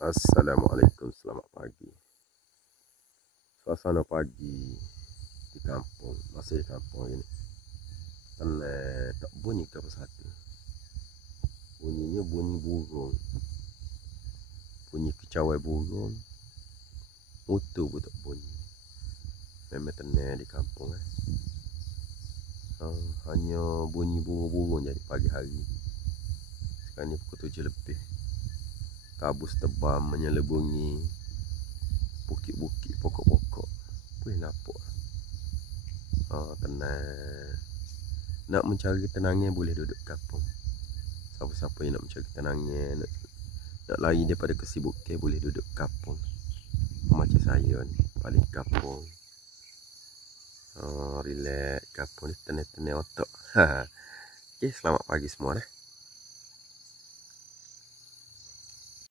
Assalamualaikum, selamat pagi. Suasana pagi di kampung, masih di kampung ini. Tak bunyi ke apa satu. Bunyinya bunyi burung. Bunyi kicauan burung. Mutu pun tak bunyi. Memang tenang di kampung. Hanya bunyi burung-burung jadi pagi hari. Sekarang ni pukul 7 lebih. Kabus tebam menyelubungi bukit-bukit, pokok-pokok. Boleh nampak. Tenang. Nak mencari tenangnya boleh duduk kampung. Siapa-siapa yang nak mencari tenangnya, nak lari daripada kesibukan, boleh duduk kampung. Macam saya ni, balik kampung. Relax kampung ni, tenang-tenang otak. Okay, selamat pagi semua dah.